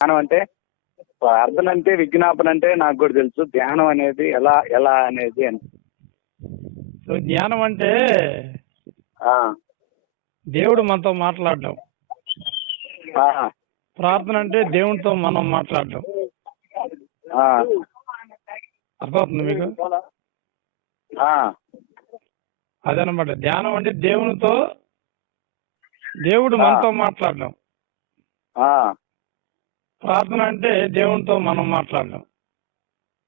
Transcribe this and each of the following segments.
ధ్యానం అంటే ప్రార్థన అంటే విజ్ఞాపన అంటే నాకు కూడా తెలుసు. ధ్యానం అనేది ఎలా ఎలా అనేది అని. సో జ్ఞానం అంటే ఆ, దేవుడు మనతో మాట్లాడడం. ఆ, ప్రార్థన అంటే దేవునితో మనం మాట్లాడడం. ఆ, అర్థమవుతుంది మీకు? అదనమాట. ధ్యానం అంటే దేవునితో దేవుడు మనతో మాట్లాడడం. ఆ, ప్రార్థన అంటే దేవునితో మనం మాట్లాడడం.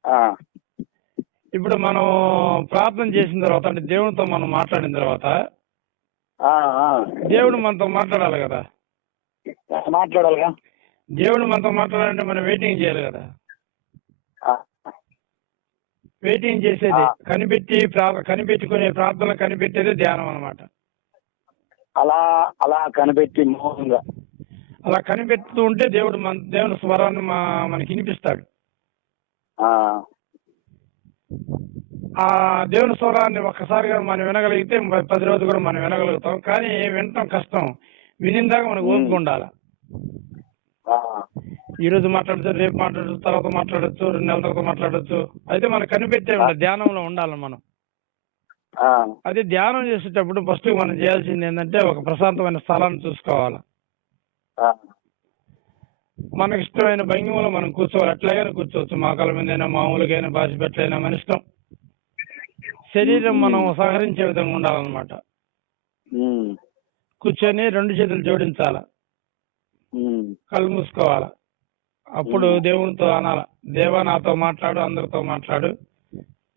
ఆ, ఇప్పుడు మనం ప్రార్థన చేసిన తర్వాత అంటే దేవునితో మనం మాట్లాడిన తర్వాత ఆ, ఆ. దేవుడు మనతో మాట్లాడాలి కదా? మాట్లాడాలిగా. దేవుడు మనతో మాట్లాడాలంటే మనం వెయిటింగ్ చేయాలి కదా? వెయిటింగ్ చేసేది. కనిపెట్టి కనిపెట్టుకునే ప్రార్థన కనిపెట్టేది ధ్యానం అన్నమాట. అలా అలా కనిపెట్టి మౌనంగా. అలా కనిపెడుతూ ఉంటే దేవుడు మన దేవుని స్వరాన్ని మా- మనకి వినిపిస్తాడు. ఆ, దేవుని స్వరాన్ని ఒక్కసారిగా మనం వినగలిగితే పది రోజులు కూడా మనం వినగలుగుతాం. కానీ వినటం కష్టం. వినిందాక మనకు ఓపిక ఉండాలి. ఈ రోజు మాట్లాడచ్చు రేపు మాట్లాడచ్చు తర్వాత మాట్లాడచ్చు రెండు నెలల తర్వాత మాట్లాడచ్చు. అయితే మనం కనిపెట్టే ధ్యానంలో ఉండాలి మనం. అదే ధ్యానం చేసేటప్పుడు ఫస్ట్ మనం చేయాల్సింది ఏంటంటే ఒక ప్రశాంతమైన స్థలాన్ని చూసుకోవాలి. మనకి ఇష్టమైన భంగిమలో మనం కూర్చోవాలి. ఎట్లాగైనా కూర్చోవచ్చు. మోకాల మీదైనా మామూలుగైనా బాసి పెట్టైనా మన ఇష్టం. శరీరం మనం సహకరించే విధంగా ఉండాలన్నమాట. కూర్చొని రెండు చేతులు జోడించాల. కళ్ళు మూసుకోవాల. అప్పుడు. దేవునితో అనాల. దేవా నాతో మాట్లాడు అందరితో మాట్లాడు.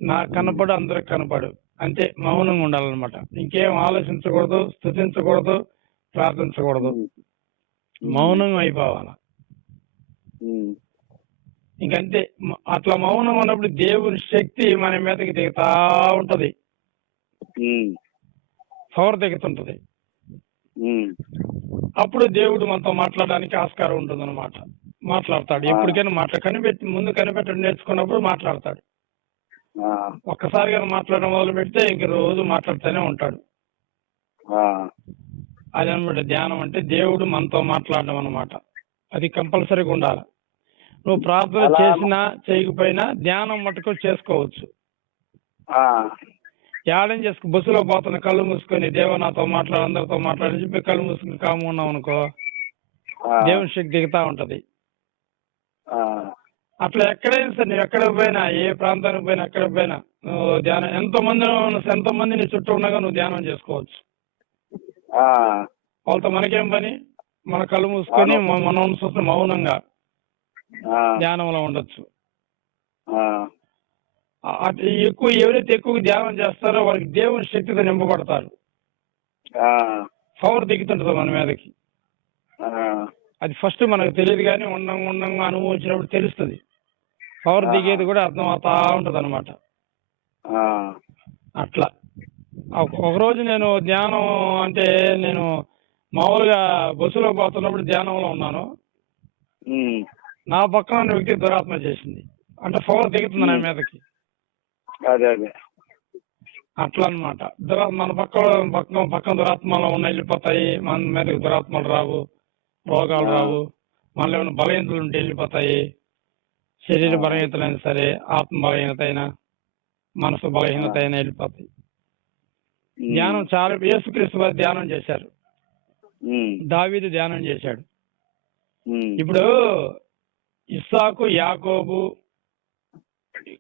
నా కనపడు అందరికి కనపడు. అంతే మౌనంగా ఉండాలన్నమాట. ఇంకేం ఆలోచించకూడదు స్థుతించకూడదు ప్రార్థించకూడదు. మౌనంగా అయిపోవాలి? ఇంకంతే. అట్లా మౌనం ఉన్నప్పుడు దేవుని శక్తి మన మీదకి దిగుతా ఉంటది. పవర్ దిగుతుంటది. అప్పుడు దేవుడు మనతో మాట్లాడడానికి ఆస్కారం ఉంటుంది అనమాట మాట్లాడతాడు. ఎప్పటికైనా మాట్లా కనిపెట్టి ముందు కనిపెట్టడం నేర్చుకున్నప్పుడు మాట్లాడతాడు. ఆ, ఒక్కసారి కానీ మాట్లాడడం మొదలు పెడితే ఇంక రోజు మాట్లాడుతూనే ఉంటాడు. అదనమాట ధ్యానం అంటే దేవుడు మనతో మాట్లాడడం అనమాట అది కంపల్సరీగా ఉండాలి. నువ్వు ప్రార్థన చేసినా చేయకపోయినా ధ్యానం మటుకు చేసుకోవచ్చు. యాడం చేసుకో బస్సులో పోతున్న కళ్ళు మూసుకొని దేవ నాతో మాట్లాడు అందరితో మాట్లాడి చెప్పి కళ్ళు మూసుకుని కాము అనుకో దేవుని శక్తి దిగుతా ఉంటది. అట్లా ఎక్కడైనా సరే నువ్వు ఎక్కడ పోయినా ఏ ప్రాంతానికి పోయినా ఎక్కడ పోయినా నువ్వు ధ్యానం ఎంతో మంది ఎంతో మంది నీ చుట్టూ ఉండగా నువ్వు ధ్యానం చేసుకోవచ్చు. వాళ్ళతో మనకేం పని? మన కళ్ళు మూసుకొని మనం చూస్తే మౌనంగా ధ్యానంలో ఉండొచ్చు. ఎక్కువ ఎవరైతే ఎక్కువ ధ్యానం చేస్తారో వాళ్ళకి దేవుని శక్తితో నింపబడతారు. పవర్ దిగుతుంటది మన మీదకి. అది ఫస్ట్ మనకు తెలియదు కానీ ఉండంగా ఉండంగా అనుభవించినప్పుడు తెలుస్తుంది. పవర్. దిగేది కూడా అర్థం అవుతా ఉంటది అనమాట ఆ, అట్లా. ఒక- ఒక రోజు నేను ధ్యానం అంటే నేను మామూలుగా బస్సులో పోతున్నప్పుడు ధ్యానంలో ఉన్నాను. నా పక్కన ఉన్న వ్యక్తి దురాత్మ చేసింది. అంటే పవర్ దిగుతుంది నా మీదకి. అదే అదే. అట్లా అన్నమాట దురా మన పక్క పక్క పక్కన దురాత్మలు ఉన్న వెళ్ళిపోతాయి. మన మీదకి దురాత్మలు రావు రోగాలు. రావు. మనలో ఏమైనా బలహీనతలు ఉంటే వెళ్ళిపోతాయి. శరీర. బలహీనతలైనా సరే ఆత్మ బలహీనత అయినా మనసు బలహీనత అయినా వెళ్ళిపోతాయి. ధ్యానం చాలా యేసుక్రీస్తు వారు ధ్యానం చేశారు. దావీదు ధ్యానం చేశాడు. ఇప్పుడు ఇస్సాకు యాకోబు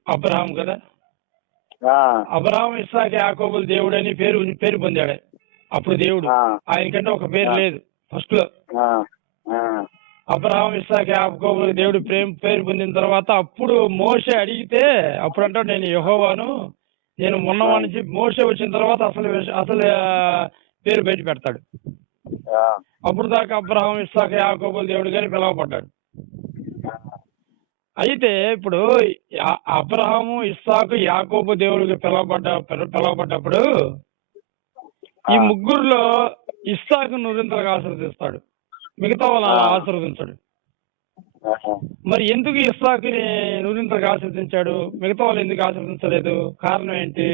అబ్రహాం కదా? అబ్రహాం ఇస్సాకు యాకోబులు దేవుడు అని పేరు పేరు పొందాడు. అప్పుడు దేవుడు. ఆ, ఆయనకంటే ఒక పేరు. లేదు. ఫస్ట్లో అబ్రహాం ఇస్సాకు యాకోబులు దేవుడు ప్రేమ పేరు పొందిన తర్వాత అప్పుడు మోసే అడిగితే అప్పుడు అంటాడు నేను యెహోవాను నేను ఉన్నవాడిని చెప్పి మోసే వచ్చిన తర్వాత అసలు అసలు పేరు బయట పెడతాడు. అప్పుడు దాకా అబ్రహాం ఇస్సాకు యాకోబులు దేవుడు గాని పిలువబడ్డాడు. అయితే ఇప్పుడు అబ్రహాము ఇస్సాకు యాకోబు దేవుడికి పిలవబడ్డ పిల- పిలవబడ్డప్పుడు ఈ. ముగ్గురులో ఇస్సాకు నురింతలుగా ఆశీర్వదిస్తాడు? మిగతా వాళ్ళు ఆశీర్వదించాడు. మరి ఎందుకు ఇస్సాకుని నురింతలుగా ఆశీర్వదించాడు మిగతా వాళ్ళు ఎందుకు ఆశీర్వదించలేదు కారణం ఏంటి?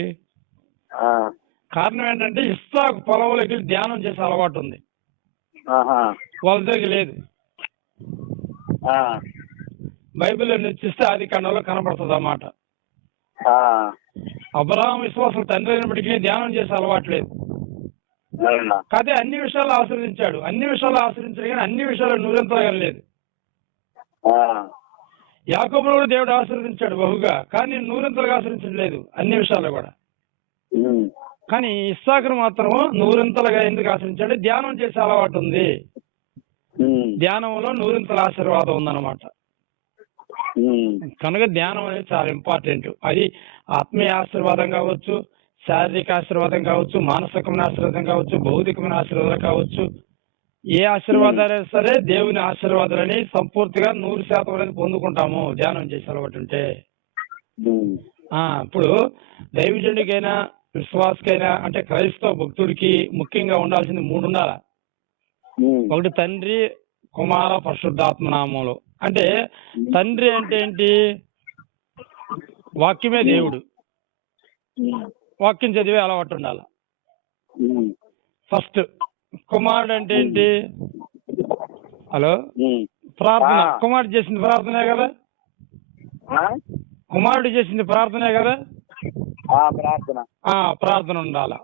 కారణం ఏంటంటే ఇస్సాకు పొలంలోకి ధ్యానం చేసే అలవాటు ఉంది. వాళ్ళ దగ్గర లేదు. బైబిల్లో నిశ్చిస్తే ఆది కాండంలో కనబడుతుంది అన్నమాట అబ్రహాం విశ్వాసం తండ్రి అయినప్పటికీ ధ్యానం చేసే అలవాటు లేదు. కాదే అన్ని విషయాలు ఆశ్రయించాడు. అన్ని విషయాలు ఆశ్రయించాడు కానీ అన్ని విషయాలు నూరెంతగా లేదు. కూడా దేవుడు ఆశీర్వదించాడు బహుగా కానీ నూరింతలుగా ఆశ్రయించలేదు అన్ని విషయాల్లో కూడా. కానీ ఇస్సాకును మాత్రం నూరింతలుగా ఎందుకు ఆశ్రయించాడు ధ్యానం చేసే అలవాటు ఉంది. ధ్యానంలో నూరింతల ఆశీర్వాదం ఉందన్నమాట. కనుక ధ్యానం అనేది చాలా ఇంపార్టెంట్. అది ఆత్మీయ ఆశీర్వాదం కావచ్చు శారీరక ఆశీర్వాదం కావచ్చు మానసికమైన ఆశీర్వాదం కావచ్చు భౌతికమైన ఆశీర్వాదం కావచ్చు ఏ ఆశీర్వాదాలైనా సరే దేవుని ఆశీర్వాదాలని సంపూర్తిగా నూరు శాతం అనేది పొందుకుంటాము. ధ్యానం చేసే అలవాటు ఉంటే. ఇప్పుడు దైవజనుడికైనా విశ్వాసకైనా అంటే క్రైస్తవ భక్తుడికి ముఖ్యంగా ఉండాల్సింది మూడు ఉండాలా? ఒకటి తండ్రి కుమార పరిశుద్ధాత్మ నామములు అంటే తండ్రి అంటే ఏంటి? వాక్యమే దేవుడు. వాక్యం చదివే అలవాటు ఉండాలి? ఫస్ట్ కుమారుడు అంటే ఏంటి? హలో. ప్రార్థన. కుమారుడు చేసింది ప్రార్థనే కదా? కుమారుడు చేసింది ప్రార్థనే కదా? ప్రార్థన. ప్రార్థన ఉండాల?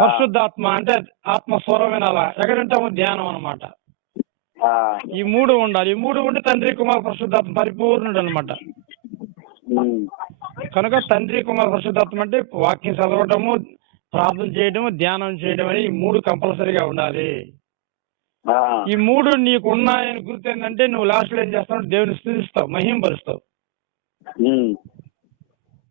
పరిశుద్ధాత్మ అంటే ఆత్మ స్వరం వినాలా? ఎక్కడంటామో ధ్యానం అన్నమాట. ఆ, ఈ మూడు ఉండాలి. ఈ మూడు ఉంటే తండ్రి కుమార్ పరిశుద్ధాత్మ పరిపూర్ణుడు అనమాట కనుక తండ్రి కుమార్ పరిశుద్ధాత్మ అంటే వాక్యం చదవటము ప్రార్థన చేయడము ధ్యానం చేయడం అని ఈ మూడు కంపల్సరీగా ఉండాలి. ఈ మూడు నీకు ఉన్నాయని గుర్తు ఏంటంటే నువ్వు లాస్ట్లో ఏం చేస్తావు? దేవుని స్థుతిస్తావు మహింపరుస్తావు.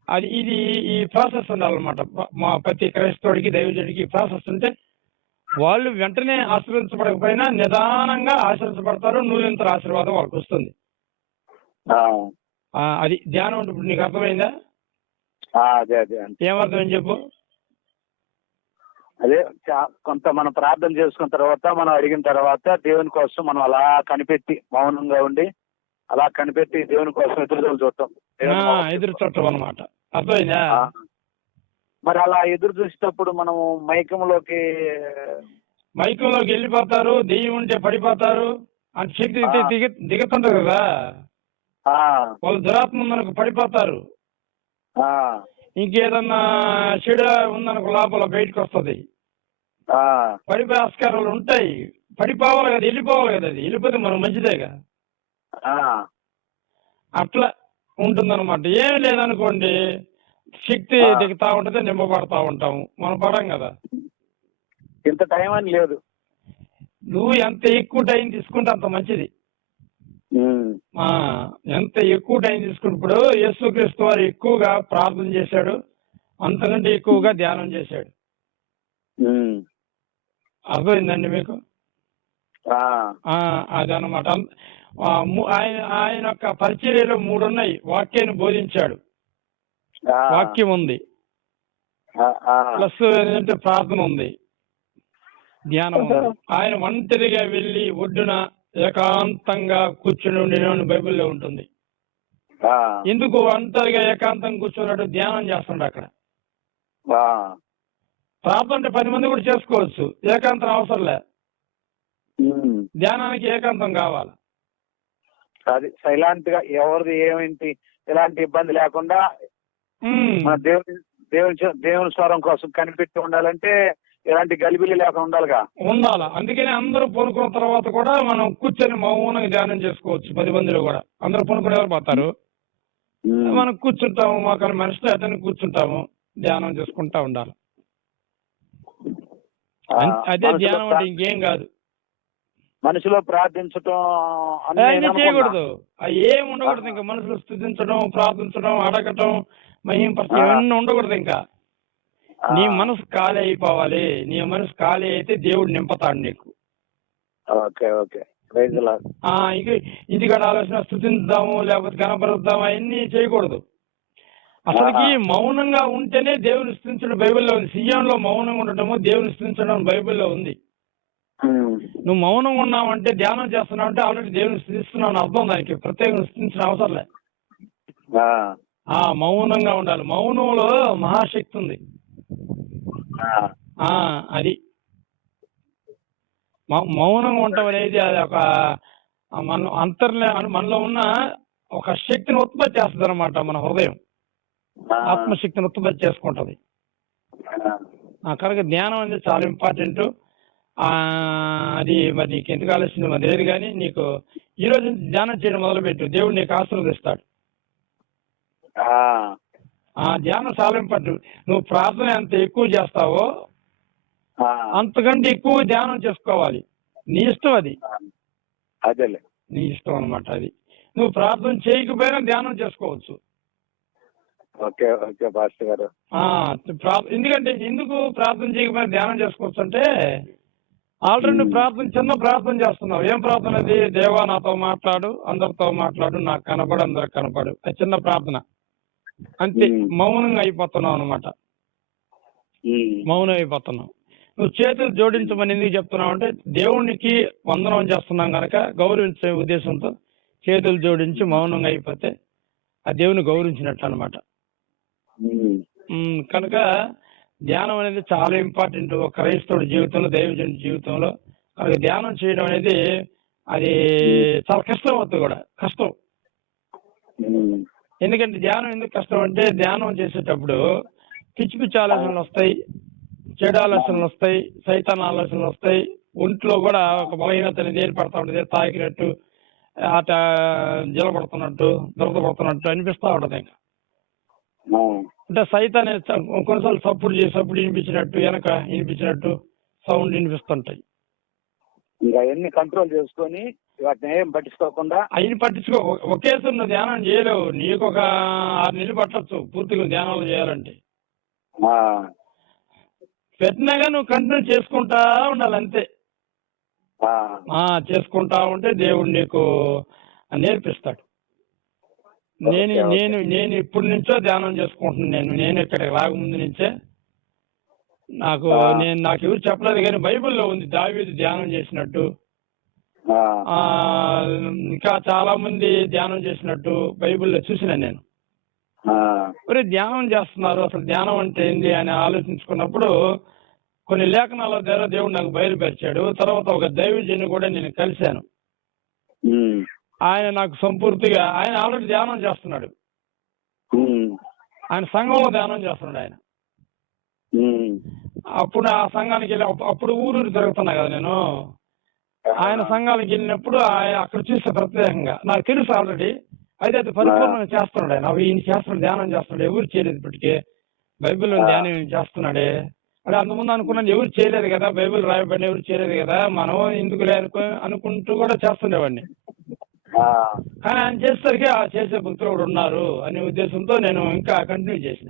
అది ఇది ఈ ప్రాసెస్ ఉండాలన్నమాట. మా ప్రతి క్రైస్తవుడికి దైవజుడికి ఈ ప్రాసెస్ ఉంటే వాళ్ళు వెంటనే ఆశీర్వదించబడకపోయినా నిదానంగా ఆశీర్వదించబడతారు నూరింతల ఆశీర్వాదం వాళ్ళకి వస్తుంది. అది ధ్యానం నీకు అర్థమైందా. ఏమర్థమైంది చెప్పు? అదే కొంత మనం ప్రార్థన చేసుకున్న తర్వాత మనం అడిగిన తర్వాత దేవుని కోసం మనం అలా కనిపెట్టి మౌనంగా ఉండి అలా కనిపెట్టి దేవుని కోసం ఎదురు చూడటం ఎదురు చూడటం అనమాట అర్థమైందా. మరి అలా ఎదురు చూసేటప్పుడు మనము మైకంలోకి మైకంలోకి వెళ్ళిపోతారు దెయ్యం ఉంటే పడిపోతారు అంటే శక్తి దిగ- దిగ దిగుతుంటారు కదా? ఆ, వాళ్ళు దురాత్మ ఉందనుకో పడిపోతారు. ఆ, ఇంకేదన్నా చెడు ఉందనుకో లోపల బయటకు వస్తుంది. ఆ, పడిపోయే ఆస్కారాలు ఉంటాయి. పడిపోవాలి కదా వెళ్ళిపోవాలి కదా అది. వెళ్ళిపోతే మనం మంచిదేగా అట్లా ఉంటుందన్నమాట. ఏం లేదనుకోండి శక్తి. దిగుతా ఉంటది నింపబడతా ఉంటాము మనం పడం కదా. ఇంత టైం అని లేదు. నువ్వు ఎంత ఎక్కువ టైం తీసుకుంటే అంత మంచిది. ఎంత ఎక్కువ టైం తీసుకున్నప్పుడు యేసుక్రీస్తు వారు ఎక్కువగా ప్రార్థన చేశాడు. అంతకంటే ఎక్కువగా ధ్యానం చేశాడు. అర్థమైందండి మీకు? అదనమాట ఆయన ఆయన యొక్క పరిచర్యలో మూడు ఉన్నాయి వాక్యాన్ని బోధించాడు. వాక్యం ఉంది. ప్లస్ ఏంటంటే ప్రార్థన ఉంది. ధ్యానం ఆయన ఒంటరిగా వెళ్ళి ఒడ్డున ఏకాంతంగా కూర్చుని ఉండిన బైబిల్లో ఉంటుంది. ఎందుకు ఒంటరిగా ఏకాంతం కూర్చున్నాడు ధ్యానం చేస్తున్నాడు అక్కడ? ప్రార్థన అంటే పది మంది కూడా చేసుకోవచ్చు. ఏకాంతం అవసరం లే. ఉమ్. ధ్యానానికి ఏకాంతం కావాలి. అది సైలెంట్గా ఎవరిది ఏమిటి ఎలాంటి ఇబ్బంది లేకుండా. మన దేవుని దేవుని దేవుని స్వరం కోసం కనిపెట్టి ఉండాలంటే ఎలాంటి గలిబిలి లేకుండా ఉండాలిగా? ఉండాలి. అందుకని అందరూ పనుకున్న తర్వాత కూడా మనం కూర్చొని మౌనంగా ధ్యానం చేసుకోవచ్చు పది మందిలో కూడా. అందరూ పనుకుని ఎవరు పోతారు. మనం కూర్చుంటాము మాకు మనిషితో అతను కూర్చుంటాము ధ్యానం చేసుకుంటా ఉండాలి. అదే ధ్యానం అంటే ఇంకేం కాదు. మనసులో అన్ని అనుకున్నా. చేయకూడదు. ఏం ఉండకూడదు ఇంకా. మనసులో స్థుతించడం ప్రార్థించడం అడగటం మహింపరచడం. ఇవన్నీ ఉండకూడదు ఇంకా. నీ మనసు ఖాళీ అయిపోవాలి. నీ మనసు ఖాళీ అయితే దేవుడు నింపుతాడు నీకు. Okay okay. ఇంక ఇంటికాడ ఆలోచన స్థుతిద్దాము లేకపోతే కనపరుద్దాము అవన్నీ చేయకూడదు. అసలుకి. మౌనంగా ఉంటేనే దేవుని స్థుతించడం బైబిల్లో ఉంది. సియోన్లో మౌనంగా ఉండటము దేవుని స్థుతించడం బైబిల్లో ఉంది. నువ్వు మౌనంగా ఉన్నావంటే ధ్యానం చేస్తున్నావు అంటే ఆల్రెడీ దేవుని స్థుతిస్తున్నావు అని అర్థం దానికి. ప్రత్యేకంగా స్థుతించిన అవసరం లే. ఆ, మౌనంగా ఉండాలి. మౌనంలో మహాశక్తి ఉంది. అది. మౌనంగా ఉండటం అనేది అది ఒక మన అంతర్లే మనలో ఉన్న ఒక శక్తిని ఉత్పత్తి చేస్తుంది అనమాట మన హృదయం. ఆత్మశక్తిని ఉత్పత్తి చేసుకుంటది. కనుక ధ్యానం అనేది చాలా ఇంపార్టెంట్. అది మరి నీకు ఎందుకు ఆలోచన మరి లేదు కానీ నీకు ఈ రోజు ధ్యానం చేయడం మొదలుపెట్టు. దేవుడు నీకు ఆశీర్వదిస్తాడు. ఆ, ధ్యానం చాలా ఇంపార్టెంట్ నువ్వు ప్రార్థన ఎంత ఎక్కువ చేస్తావో అంతకంటే ఎక్కువ ధ్యానం చేసుకోవాలి. నీ ఇష్టం అది. అదేలే. నీ ఇష్టం అనమాట అది. నువ్వు ప్రార్థన చేయకపోయినా ధ్యానం చేసుకోవచ్చు. ఓకే ఓకే పాస్టర్ గారు. ఎందుకంటే ఎందుకు ప్రార్థన చేయకపోయినా ధ్యానం చేసుకోవచ్చు అంటే ఆల్రెడీ నువ్వు ప్రార్థన చిన్న ప్రార్థన చేస్తున్నావు. ఏం ప్రార్థన అది? దేవా నాతో మాట్లాడు అందరితో మాట్లాడు నాకు కనపడు అందరికి కనపడు అది చిన్న ప్రార్థన. అంతే. మౌనంగా అయిపోతున్నావు అనమాట మౌనం అయిపోతున్నావు. నువ్వు చేతులు జోడించమని ఎందుకు చెప్తున్నావు అంటే దేవునికి వందనం చేస్తున్నాం కనుక గౌరవించే ఉద్దేశంతో చేతులు జోడించి మౌనంగా అయిపోతే ఆ దేవుని గౌరవించినట్లు అనమాట కనుక ధ్యానం అనేది చాలా ఇంపార్టెంట్ ఒక క్రైస్తవుడి జీవితంలో దైవజనుడి జీవితంలో. కనుక ధ్యానం చేయడం అనేది అది చాలా కష్టం అవుతుంది కూడా కష్టం. ఎందుకంటే ధ్యానం ఎందుకు కష్టం అంటే ధ్యానం చేసేటప్పుడు పిచ్చి పిచ్చి ఆలోచనలు వస్తాయి చెడు ఆలోచనలు వస్తాయి సైతాన్ ఆలోచనలు వస్తాయి. ఒంట్లో కూడా ఒక బలహీనత అనేది ఏర్పడతా ఉంటుంది తాకినట్టు అట జలపడుతున్నట్టు దురదపడుతున్నట్టు అనిపిస్తూ ఉంటుంది ఇంకా. అంటే సైతాన్ కొన్నిసార్లు సప్పుడు చేసి సప్పుడు వినిపించినట్టు వెనక వినిపించినట్టు సౌండ్ వినిపిస్తుంటాయి. ఇంకా అవన్నీ కంట్రోల్ చేసుకొని వాటిని ఏం పట్టించుకోకుండా అయిన పట్టించుకో ఒకేసారి నువ్వు ధ్యానం చేయలేవు. నీకు ఒక ఆరు నెలలు పట్టచ్చు పూర్తిగా ధ్యానాలు చేయాలంటే. ఆ, పెట్టినాగా నువ్వు కంటిన్యూ చేసుకుంటా ఉండాలి అంతే. చేసుకుంటా ఉంటే దేవుడు నీకు నేర్పిస్తాడు. నేను. నేను నేను ఇప్పటి నుంచో ధ్యానం చేసుకుంటున్నాను. నేను నేను ఇక్కడికి రాకముందు నుంచే నాకు. నేను నాకు ఎవరు చెప్పలేదు కానీ బైబిల్లో ఉంది. దావీదు ధ్యానం చేసినట్టు. ఇంకా చాలా మంది ధ్యానం చేసినట్టు బైబిల్లో చూసిన నేను. ఒరే ధ్యానం చేస్తున్నారు. అసలు ధ్యానం అంటే ఏంది అని ఆలోచించుకున్నప్పుడు కొన్ని లేఖనాల ద్వారా దేవుడు నాకు బయలుపరిచాడు. తర్వాత ఒక దైవజన్ని కూడా నేను కలిశాను. ఆయన నాకు సంపూర్తిగా ఆయన ఆల్రెడీ ధ్యానం చేస్తున్నాడు. ఆయన సంఘంలో ధ్యానం చేస్తున్నాడు ఆయన. అప్పుడు ఆ సంఘానికి వెళ్ళి అప్పు- అప్పుడు ఊరూరు తిరుగుతున్నా కదా నేను. ఆయన సంఘాలకు వెళ్ళినప్పుడు ఆయన అక్కడ చూస్తే ప్రత్యేకంగా. నాకు తెలుసు ఆల్రెడీ అయితే అది పరిపూర్ణంగా చేస్తున్నాడు ఆయన. అవి ఈయన చేస్తున్నాడు ధ్యానం చేస్తున్నాడు. ఎవరు చేయలేదు ఇప్పటికే. బైబిల్లో ధ్యానం చేస్తున్నాడే. అంటే అంతకుముందు అనుకున్నాను ఎవరు చేయలేదు కదా బైబిల్ రాయబడిన ఎవరు చేయలేదు కదా మనం ఎందుకు అనుకో అనుకుంటూ కూడా చేస్తుండేవాడిని. కానీ ఆయన చేసేసరికి ఆ చేసే భక్తులు కూడా ఉన్నారు అనే ఉద్దేశంతో నేను ఇంకా కంటిన్యూ చేసిన.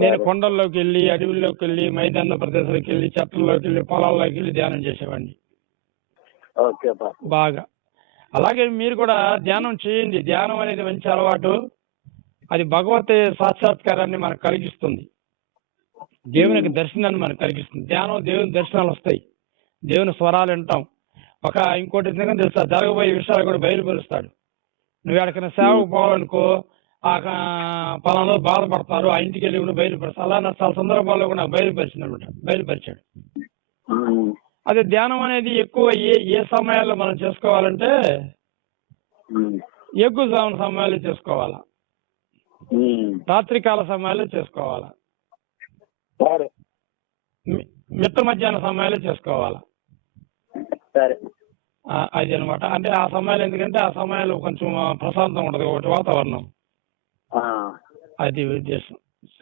నేను కొండల్లోకి వెళ్ళి అడవుల్లోకి వెళ్ళి మైదాన ప్రదేశాలకు వెళ్ళి చెట్లలోకి వెళ్ళి పొలాల్లోకి వెళ్ళి ధ్యానం చేసేవాడిని బాగా. అలాగే మీరు కూడా ధ్యానం చేయండి. ధ్యానం అనేది మంచి అలవాటు. అది భగవత్ సాక్షాత్కారాన్ని మనకు కలిగిస్తుంది. దేవునికి దర్శనాన్ని మనకు కలిగిస్తుంది. ధ్యానం దేవుని దర్శనాలు వస్తాయి. దేవుని స్వరాలు వింటాం. ఒక ఇంకోటి తెలుసా? జరగబోయే విషయాలు కూడా బయలుపరుస్తాడు. నువ్వు ఎక్కడికైనా సేవకు పోవాలనుకో పలానా బాధపడతారు ఆ ఇంటికి వెళ్ళి కూడా బయలుపరుస్తాడు అలా చాలా సందర్భాల్లో కూడా నాకు బయలుపరిచింది అనమాట బయలుపరిచాడు అదే ధ్యానం అనేది ఎక్కువ ఏ ఏ సమయాల్లో మనం చేసుకోవాలంటే ఎక్కువ సమయం సమయాల్లో చేసుకోవాలా. రాత్రికాల సమయాల్లో చేసుకోవాలా. సరే. మి- మిట్ట మధ్యాహ్న సమయాల్లో చేసుకోవాలా. అది అనమాట అంటే ఆ సమయాలు ఎందుకంటే ఆ సమయాల్లో కొంచెం ప్రశాంతంగా ఉంటుంది ఒకటి వాతావరణం. ఆ, అది ఉద్దేశం